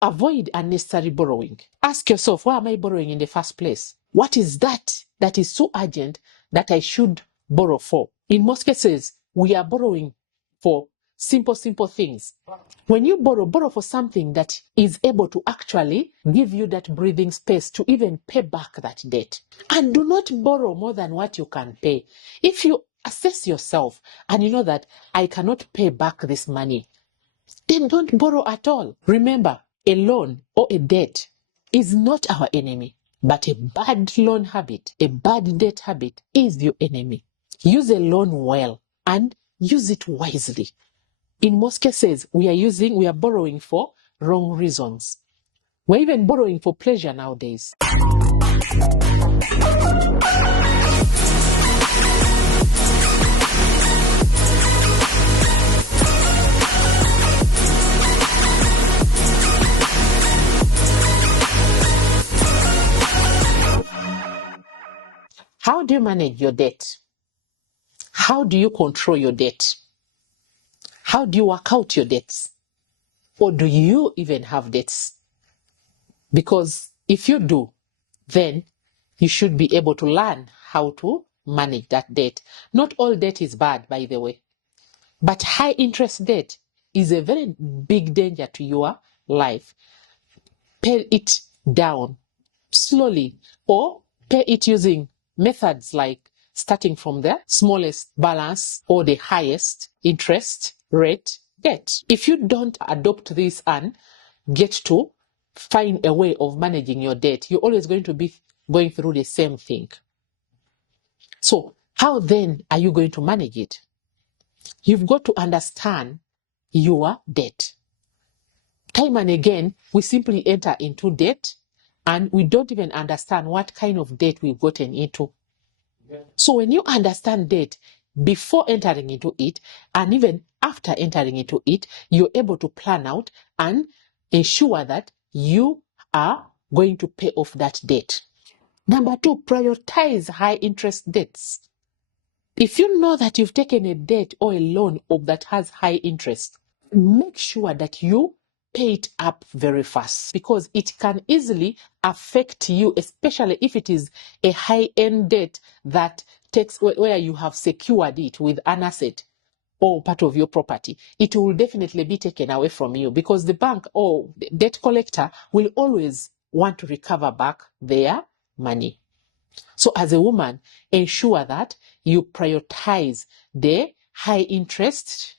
avoid unnecessary borrowing. Ask yourself, why am I borrowing in the first place? What is that is so urgent that I should borrow for? In most cases, we are borrowing for simple things. When you borrow for something that is able to actually give you that breathing space to even pay back that debt. And do not borrow more than what you can pay. If you assess yourself and you know that I cannot pay back this money, then don't borrow at all. Remember, a loan or a debt is not our enemy, but a bad loan habit, a bad debt habit is your enemy. Use a loan well and use it wisely. In most cases, we are borrowing for wrong reasons. We're even borrowing for pleasure nowadays. How do you manage your debt? How do you control your debt? How do you work out your debts? Or do you even have debts? Because if you do, then you should be able to learn how to manage that debt. Not all debt is bad, by the way. But high interest debt is a very big danger to your life. Pay it down slowly, or pay it using methods like starting from the smallest balance or the highest interest rate debt. If you don't adopt this and get to find a way of managing your debt, you're always going to be going through the same thing. So how then are you going to manage it? You've got to understand your debt. Time and again, we simply enter into debt and we don't even understand what kind of debt we've gotten into. So when you understand debt before entering into it, and even after entering into it, you're able to plan out and ensure that you are going to pay off that debt. Number 2, prioritize high interest debts. If you know that you've taken a debt or a loan that has high interest, make sure that you pay it up very fast, because it can easily affect you, especially if it is a high-end debt that takes where you have secured it with an asset or part of your property. It will definitely be taken away from you, because the bank or the debt collector will always want to recover back their money. So as a woman, ensure that you prioritize the high interest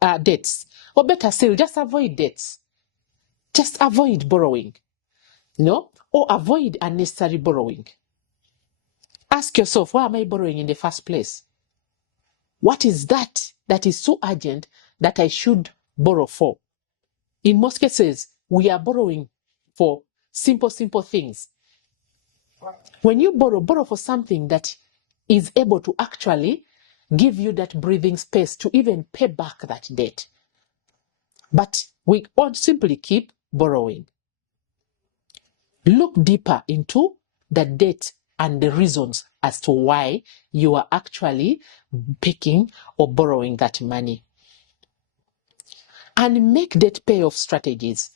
debts, or better still, just avoid debts. Just avoid borrowing, or avoid unnecessary borrowing. Ask yourself, why am I borrowing in the first place? What is that is so urgent that I should borrow for? In most cases, we are borrowing for simple things. When you borrow for something that is able to actually give you that breathing space to even pay back that debt. But we won't simply keep borrowing. Look deeper into the debt and the reasons as to why you are actually picking or borrowing that money. And make debt payoff strategies.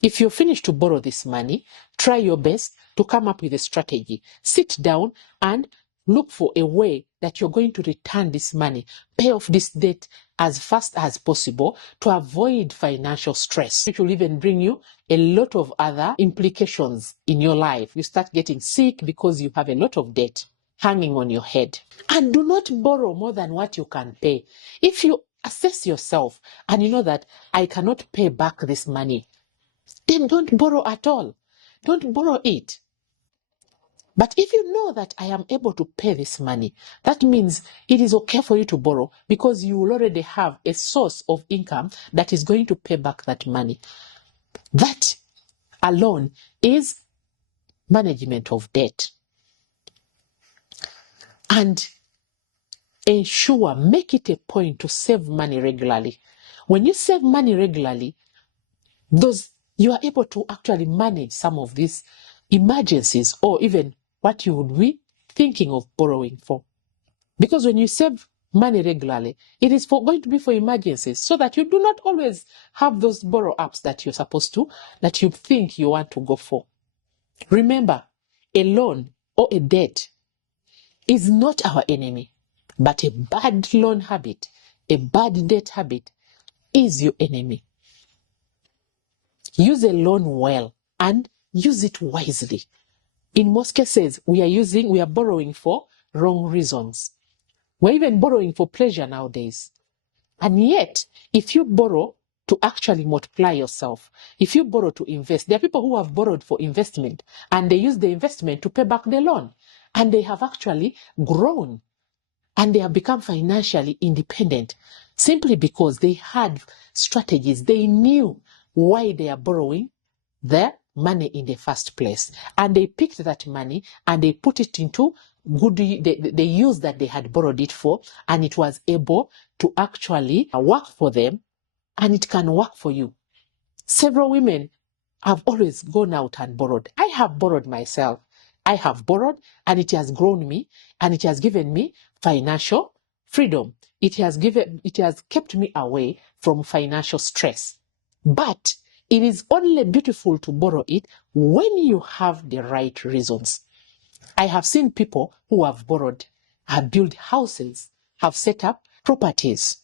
If you finish to borrow this money, try your best to come up with a strategy. Sit down and look for a way that you're going to return this money, pay off this debt as fast as possible to avoid financial stress. It will even bring you a lot of other implications in your life. You start getting sick because you have a lot of debt hanging on your head. And do not borrow more than what you can pay. If you assess yourself and you know that I cannot pay back this money, then don't borrow at all. Don't borrow it. But if you know that I am able to pay this money, that means it is okay for you to borrow, because you will already have a source of income that is going to pay back that money. That alone is management of debt. And make it a point to save money regularly. When you save money regularly, you are able to actually manage some of these emergencies, or even what you would be thinking of borrowing for. Because when you save money regularly, it is going to be for emergencies, so that you do not always have those borrow ups that you're supposed to, that you think you want to go for. Remember, a loan or a debt is not our enemy, but a bad loan habit, a bad debt habit is your enemy. Use a loan well and use it wisely. In most cases, we are borrowing for wrong reasons. We're even borrowing for pleasure nowadays. And yet, if you borrow to actually multiply yourself, if you borrow to invest, there are people who have borrowed for investment and they use the investment to pay back the loan. And they have actually grown and they have become financially independent simply because they had strategies. They knew why they are borrowing their money in the first place. And they picked that money and they put it into the use that they had borrowed it for, and it was able to actually work for them, and it can work for you. Several women have always gone out and borrowed. I have borrowed myself. I have borrowed, and it has grown me, and it has given me financial freedom. It has kept me away from financial stress. But it is only beautiful to borrow it when you have the right reasons. I have seen people who have borrowed, have built houses, have set up properties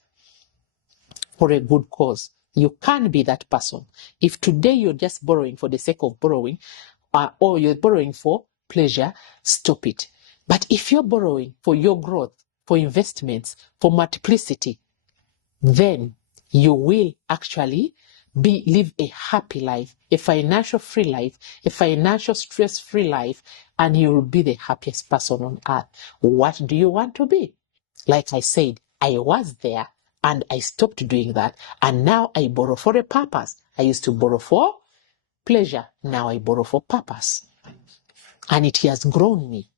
for a good cause. You can't be that person. If today you're just borrowing for the sake of borrowing, or you're borrowing for pleasure, stop it. But if you're borrowing for your growth, for investments, for multiplicity, then you will actually live a happy life, a financial free life, a financial stress-free life, and you will be the happiest person on earth. What do you want to be? Like I said, I was there and I stopped doing that, and now I borrow for a purpose. I used to borrow for pleasure. Now I borrow for purpose. And it has grown me.